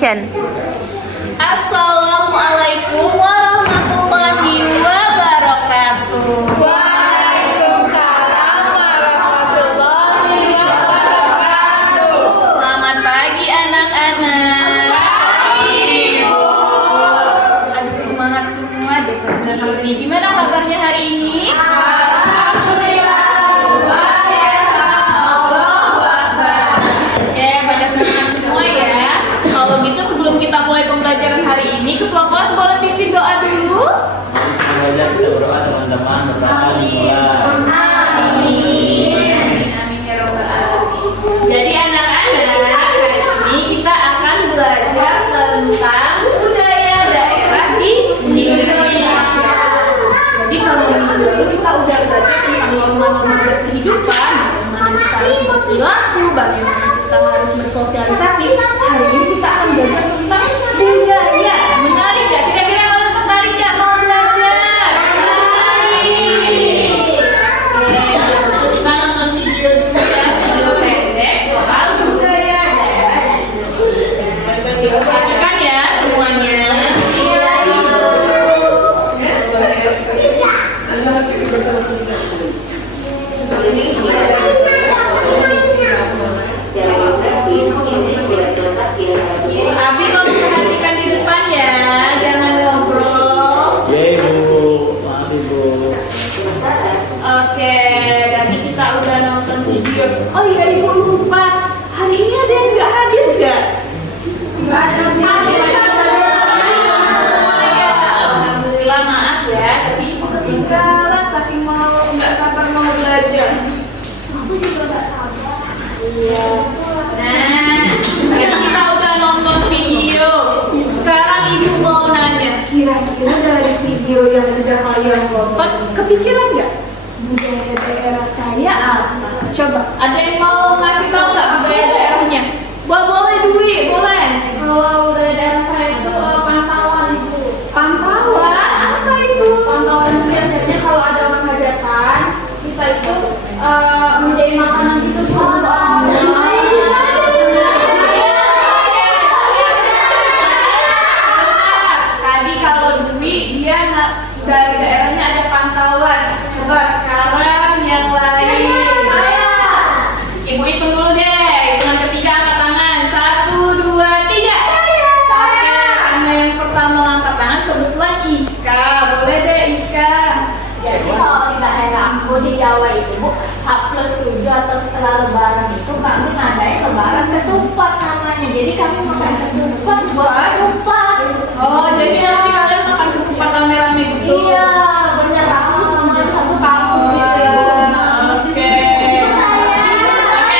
Foundation. Assalamualaikum warahmatullahi wabarakatuh. Waalaikumsalam warahmatullahi wabarakatuh. Selamat pagi anak-anak. Pagi, Bu. Aduh, semangat semua deh pagi ini. Gimana kabarnya hari ini? Alhamdulillah. Luar biasa. Allahu Akbar. Oke, pada semangat semua ya. Kalau gitu sebelum kita mulai pembelajaran hari ini, ketua kelas boleh pimpin doa dulu? Semoga kita berdoa teman-teman berdoa dimulai. Amin. Amin ya robbal alamin. Jadi anak-anak, hari ini kita akan belajar tentang budaya daerah di Indonesia. Jadi kalau minggu lalu kita udah belajar tentang norma-norma kehidupan, bagaimana kita harus berperilaku, bagaimana kita harus bersosialisasi. Hari ini kita akan belajar tentang budaya. Menarik gak? Kira-kira kalian tertarik gak mau belajar? Kita nonton video dulu ya, video pendek soal budaya daerah. Perhatikan ya semuanya. Abi mau perhatikan di depan ya, jangan ngobrol. Yeay Bu, maaf Ibu. Oke, tadi kita udah nonton video. Oh iya, Ibu lupa. Hari ini ada yang nggak hadir nggak? Nggak ada yang hadir. Alhamdulillah, maaf ya. Tapi Ibu ketinggalan saking mau nggak sabar mau belajar. Aku juga nggak sabar. Iya. Nah, jadi kita udah nonton video. Sekarang Ibu mau nanya, kira-kira dari video yang udah kalian tonton, kepikiran nggak? Budaya daerah saya apa? Coba, ada yang mau ngasih tahu nggak budaya daerahnya? Boleh Dwi, boleh. Kalau budaya daerah saya itu pantauan Ibu. Pantauan? Apa itu? Pantauan itu biasanya kalau ada orang hajatan, kita itu menjadi makanan itu untuk orang Tadi kalau Dwi, dia dari daerahnya ada pantauan. Coba sekarang yang lain. Ibu hitung dulu deh. Hitungan ketiga angkat tangan. 1, 2, 3. Oke, karena yang pertama angkat tangan kebetulan Ika. Boleh deh Ika. Jadi kalau di daerah aku di Jawa itu Bu, H+7 atau setelah lebaran itu kami ngadain lebaran ketupat namanya. Jadi kami makan ketupat buat ketupat. Oh, jadi nanti kalian makan ketupat rame-rame gitu? Iya, banyak aku semuanya satu kampung gitu ya Bu. Oke. Oke,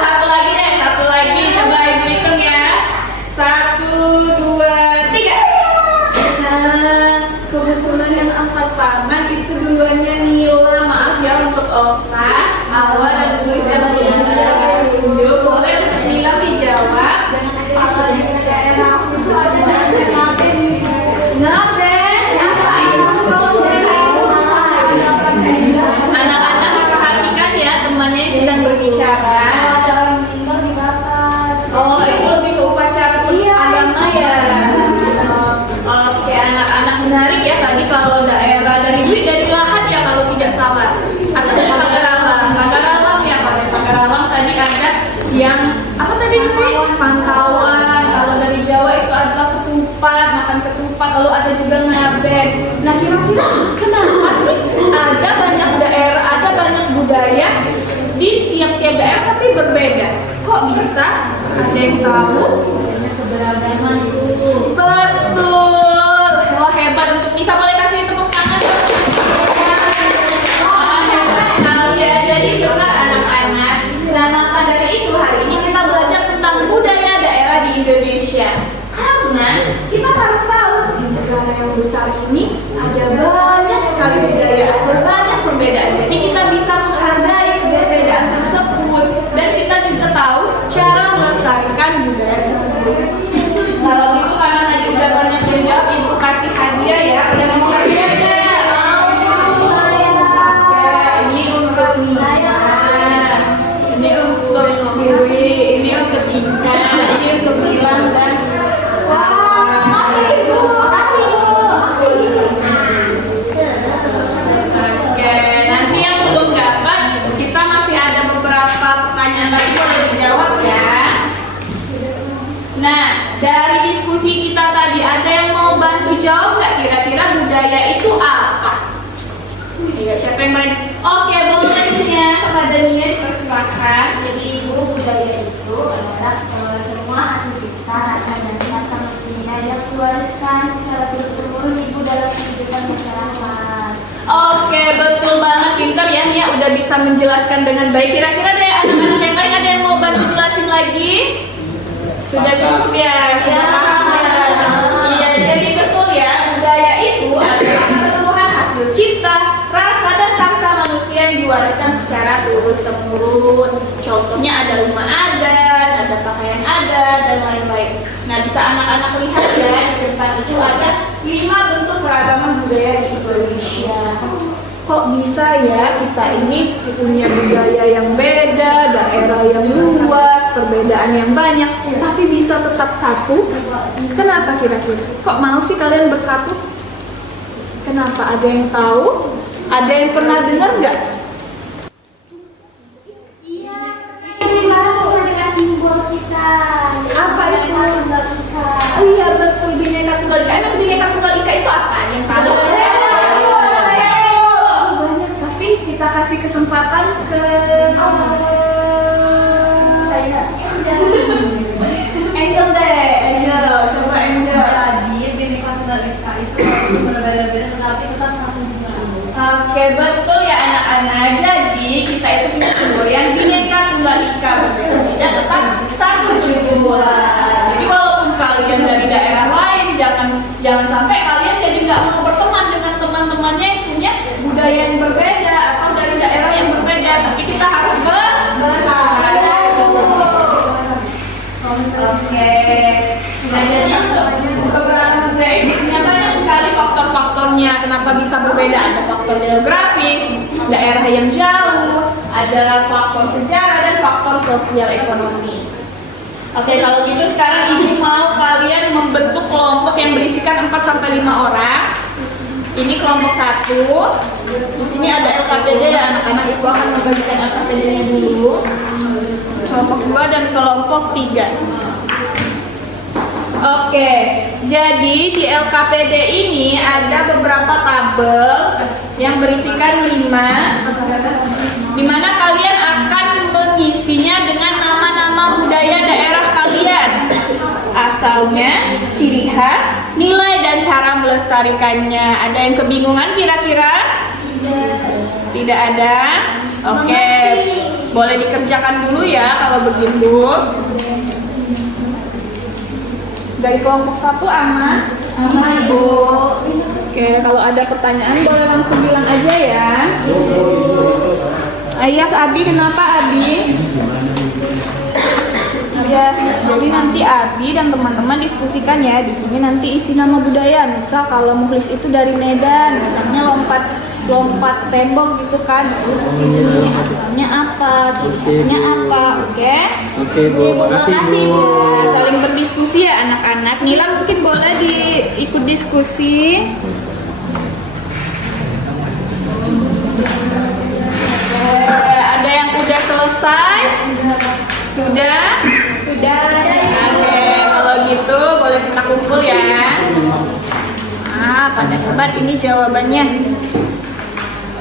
satu lagi deh, satu lagi. Coba Ibu hitung ya. 1, 2, 3. Nah, kebetulan yang angkat tangan itu duluannya Nila. Maaf ya untuk Okta, Awa dan Nulis yang belum bisa tunjuk. Boleh untuk Nila dijawab. Pasalnya di daerah aku itu ada ngaben. Ngaben? Apa itu? Anak-anak perhatikan ya, temannya yang sedang berbicara. Dalam simbol dibakar. Oh, itu lebih ke upacara agama ya. Oke, anak-anak menarik ya. Tadi kalau daerah dari Lahat ya kalau tidak salah. Atau Pagar Alam ya, Pagar Alam tadi ada yang apa tadi Dwi? Pantauan. Kalau dari Jawa itu adalah ketupat, makan ketupat. Lalu ada juga ngaben. Nah, kira-kira kenapa sih ada banyak daerah, ada banyak budaya di tiap-tiap daerah tapi berbeda? Kok bisa? Ada yang tahu? Keberagaman itu. Betul. Wah, hebat. Untuk Nisa boleh kasih tepuk tangan. Nah, ya, jadi benar anak-anak. Nah, maka dari itu hari ini kita belajar tentang budaya daerah di Indonesia. Karena kita harus tahu di negara yang besar ini ada banyak sekali budaya, ada banyak perbedaan. Jadi kita bisa menghargai perbedaan tersebut dan kita juga tahu cara melestarikan budaya tersebut. Kalau gitu karena tadi udah banyak yang jawab, Ibu kasih hadiah ya. Ada yang mau hadiah nggak? Oke, ini untuk Nisa, ini untuk Dewi, ini untuk Ika, ini untuk Gilang dan Iya, siapa yang main? Oke, boleh Nia, kepada Nia dipersilakan. Jadi ibu, budaya itu adalah semua hasil kita, rasa dan rasa manusia yang diwariskan secara turun-temurun ibu dalam kehidupan masyarakat. Oke, betul banget, pintar ya Nia, udah bisa menjelaskan dengan baik. Kira-kira deh anak-anak yang lain ada yang mau bantu jelasin lagi? Sudah cukup ya, sudah paham ya. Iya, jadi betul ya, budaya itu adalah keseluruhan hasil cipta, rasa dan bangsa manusia yang diwariskan secara turun-temurun. Contohnya ada rumah adat, ada pakaian adat, dan lain-lain. Nah, bisa anak-anak lihat ya, di depan itu ada 5 bentuk keragaman budaya di Indonesia. Kok bisa ya kita ini punya budaya yang beda, daerah yang luas, perbedaan yang banyak, tapi bisa tetap satu? Kenapa kira-kira? Kok mau sih kalian bersatu? Kenapa? Ada yang tahu? Ada yang pernah dengar nggak? Iya, ini masuk dengan simbol kita. Apa itu? Tunggal Ika. Oh iya betul, Bhinneka Tunggal Ika. Emang Bhinneka Tunggal Ika itu apa? Yang tahu? Banyak, tapi kita kasih kesempatan ke Angel deh. Angel, coba Angel. Jadi Bhinneka Tunggal Ika itu berbeda-beda tetapi tetap satu juga. Oke, betul ya anak-anak. Jadi kita itu punya semboyan Bhinneka Tunggal Ika, berbeda-beda tetap satu jua. Jadi walaupun kalian dari daerah lain, jangan sampai kalian jadi nggak mau berteman dengan teman-temannya yang punya budaya yang berbeda atau dari daerah yang berbeda. Tapi kita harus bersatu. Oke. Nah, jadi keberagaman budaya ini punya banyak sekali faktor-faktornya. Kenapa bisa berbeda? Ada faktor geografis, daerah yang jauh, ada faktor sejarah dan faktor sosial ekonomi. Oke, kalau gitu sekarang ibu mau kalian membentuk kelompok yang berisikan 4-5 orang. Ini kelompok 1. Di sini ada LKPD ya anak-anak. Ibu akan membagikan LKPD-nya dulu. Kelompok 2 dan kelompok 3. Oke, jadi di LKPD ini ada beberapa tabel yang berisikan 5, di mana kalian akan mengisinya dengan nama-nama budaya daerah kalian, asalnya, ciri khas, nilai dan cara melestarikannya. Ada yang kebingungan kira-kira? Tidak ada? Oke, boleh dikerjakan dulu ya kalau begitu. Dari kelompok 1 aman? Aman, Bu. Oke, kalau ada pertanyaan boleh langsung bilang aja ya. Ayah, Abi, kenapa Abi? Ya, jadi nanti Abi dan teman-teman diskusikan ya. Di sini nanti isi nama budaya. Misal kalau Mukhlis itu dari Medan, misalnya lompat tembok gitu kan. Terus di sini asalnya apa, ciri khasnya apa, oke? Oke, Bu, makasih, Bu. Ya, saling berdiskusi ya anak-anak. Nila mungkin boleh ikut diskusi. Ada yang udah selesai? Sudah? Sudah. Oke, kalau gitu boleh kita kumpul ya. Nah, pada sobat ini jawabannya.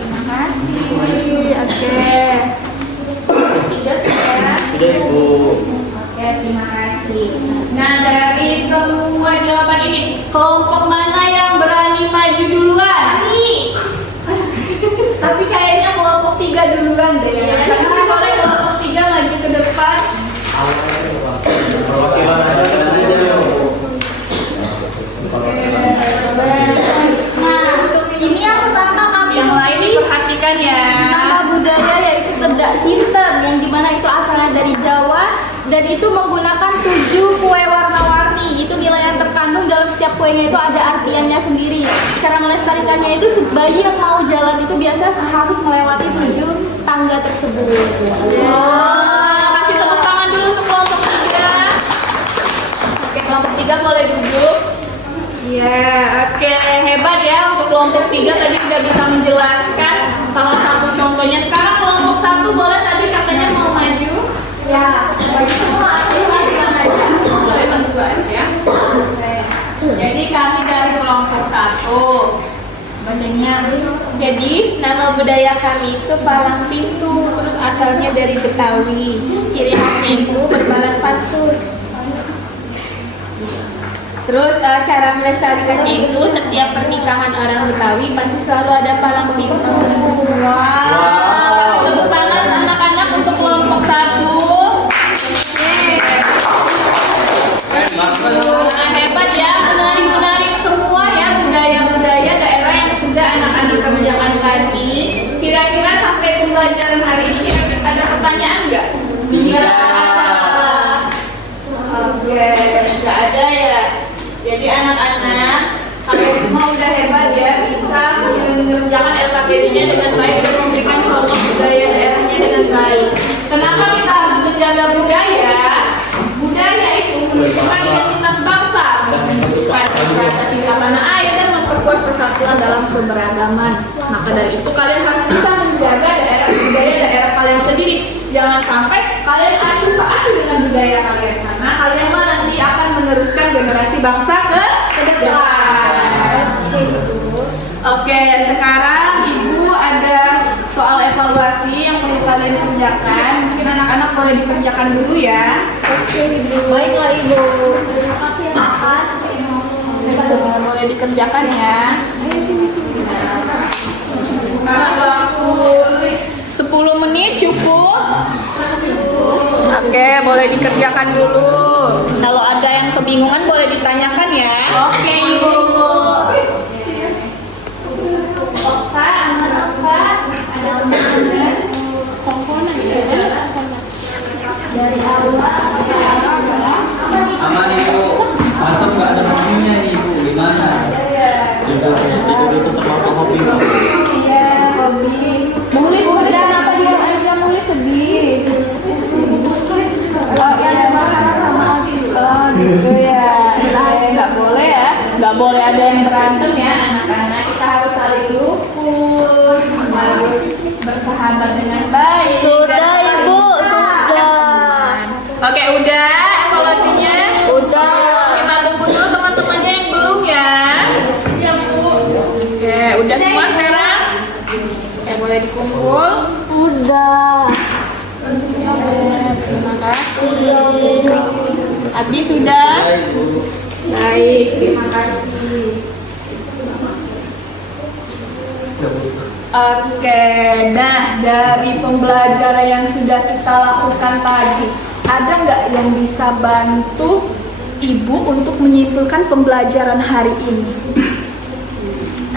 Terima kasih. Oke. 3 sudah. Sudah, Ibu. Oke, terima kasih. Nah, dari semua jawaban ini, kelompok mana yang berani maju duluan? Tapi kayaknya kelompok 3 duluan deh. Tapi boleh kelompok 3 maju ke depan. Perwakilan aja, Bu. Nah, ini yang pertama kami Yang lain diperhatikan ya. nama budaya yaitu Tedak Sinten yang dimana itu asalnya dari Jawa dan itu menggunakan 7 kue warna-warni. Itu nilai yang terkandung dalam setiap kuenya itu ada artiannya sendiri. Cara melestarikannya itu bayi yang mau jalan itu biasa harus melewati 7 tangga tersebut. Kasih tepuk tangan dulu untuk kelompok 3. Oke, kelompok 3 boleh duduk. Ya, oke, hebat ya untuk kelompok 3 tadi sudah bisa menjelaskan salah satu contohnya. Sekarang kelompok 1 boleh, tadi katanya mau maju. Ya, bagi semua aja. Boleh berdua aja. Jadi kami dari kelompok 1 badannya Jadi nama budaya kami itu palang pintu, terus asalnya dari Betawi. Ciri khasnya itu berbalas pantun. Terus cara melestarikannya itu setiap pernikahan orang Betawi pasti selalu ada palang pintu. Wow. Kasih tepuk tangan anak-anak untuk kelompok 1. Hebat ya, menarik semua ya budaya-budaya daerah yang sudah anak-anak kerjakan tadi. Kira-kira sampai pembelajaran hari ini ada pertanyaan nggak? Iya. Oke, nggak ada ya. Jadi anak-anak, kalau semua udah hebat ya, bisa mengerjakan LKPD-nya dengan baik dan memberikan contoh budaya daerahnya dengan baik. Kenapa kita harus menjaga budaya? Budaya itu menunjukkan identitas bangsa, menunjukkan rasa cinta tanah air dan memperkuat persatuan dalam keberagaman. Maka dari itu kalian harus bisa menjaga budaya daerah kalian sendiri. Jangan sampai kalian acuh tak acuh dengan budaya kalian, karena kalian nanti akan meneruskan generasi bangsa ke depan. Oke, sekarang Ibu ada soal evaluasi yang perlu kalian kerjakan. Mungkin anak-anak boleh dikerjakan dulu ya. Oke, Ibu. Baiklah, Ibu. Terima kasih ya, Mas. Boleh dikerjakan ya. Ayo sini. Kasih waktu 10 menit cukup. Oke, boleh dikerjakan dulu. Kalau ada yang kebingungan boleh ditanyakan ya. Oke, Ibu. Oka, ada komponen dari awal. Aman Ibu. Antum nggak ada hobinya nih Ibu. Gimana? Tidak itu termasuk hobi nggak? Iya, hobi. Nulis kenapa dia aja nulis sedih? Oh, ya ada masalah sama gitu ya. Nggak boleh ya. Nggak boleh ada yang berantem ya anak-anak. Kita harus saling rukun, harus bersahabat dengan baik. Sudah, Ibu, sudah. Oke, udah evaluasinya? Udah. Kita tunggu dulu teman-temannya yang belum ya. Iya, Bu. Oke, udah semua sekarang? Ya, boleh dikumpul. Udah. Terima kasih. Abi sudah? Baik, terima kasih. Oke, nah dari pembelajaran yang sudah kita lakukan tadi, ada nggak yang bisa bantu Ibu untuk menyimpulkan pembelajaran hari ini?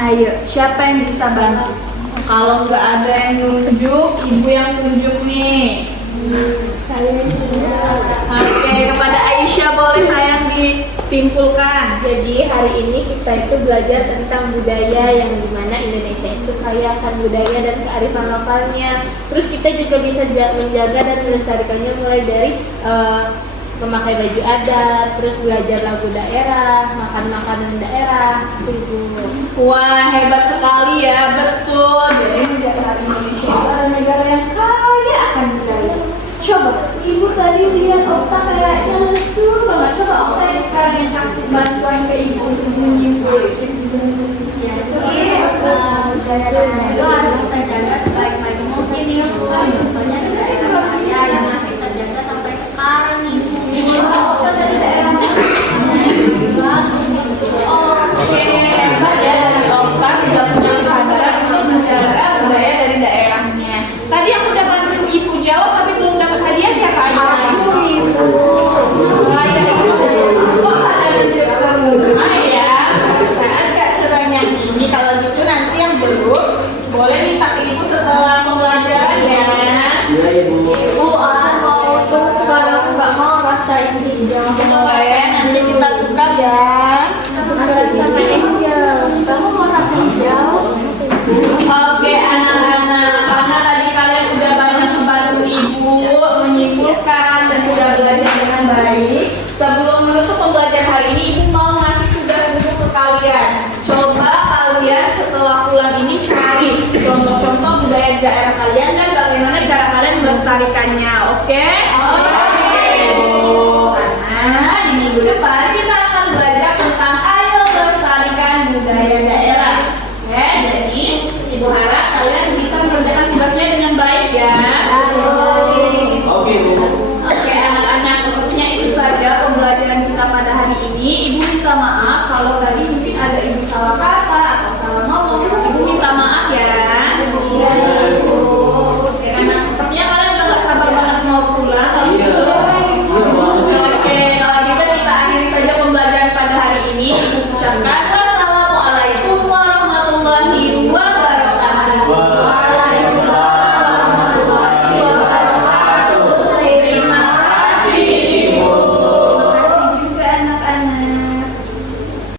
Ayo, siapa yang bisa bantu? Kalau nggak ada yang nunjuk, Ibu yang tunjuk nih. Oke, kepada Aisyah boleh sayang disimpulkan. Jadi hari ini kita itu belajar tentang budaya yang dimana Indonesia itu kaya akan budaya dan kearifan lokalnya. Terus kita juga bisa menjaga dan melestarikannya mulai dari memakai baju adat, terus belajar lagu daerah, makan makanan daerah, gitu. Wah, hebat sekali ya, betul. Jadi negara Indonesia itu adalah negara yang kaya akan budaya. Coba, Ibu tadi lihat Okta kayaknya lesu banget. Coba Okta yang sekarang yang kasih bantuan ke Ibu untuk menyimpulkan. Ya, jadi budaya itu harus kita jaga sebaik-baik mungkin nih, Bu. Contohnya di daerah saya yang masih terjaga sampai sekarang nih. Okta dari daerah mana? Oke, hebat ya dari Okta sudah punya kesadaran untuk menjaga budaya dari daerahnya. Tadi yang udah bantu Ibu jawab tapi belum dapat hadiah siapa aja? Aku, Ibu. Kok ada yang semua ya? Saat Kak sebanyak ini, kalau gitu nanti yang belum boleh minta ke Ibu setelah pembelajaran ya. Iya Ibu. Ibu, mau tuh karena aku nggak mau rasain dijawab. Boleh, nanti kita tukar ya. Kamu mau rasa hijau? Oke anak-anak, karena tadi kalian udah banyak membantu Ibu menyimpulkan dan sudah belajar dengan baik. Sebelum menutup pembelajaran hari ini, Ibu mau ngasih tugas untuk ke kalian. Coba kalian setelah pulang ini cari contoh-contoh budaya daerah kalian dan bagaimana cara kalian melestarikannya. Oke? Karena di minggu depan kita akan belajar tentang ayo lestarikan budaya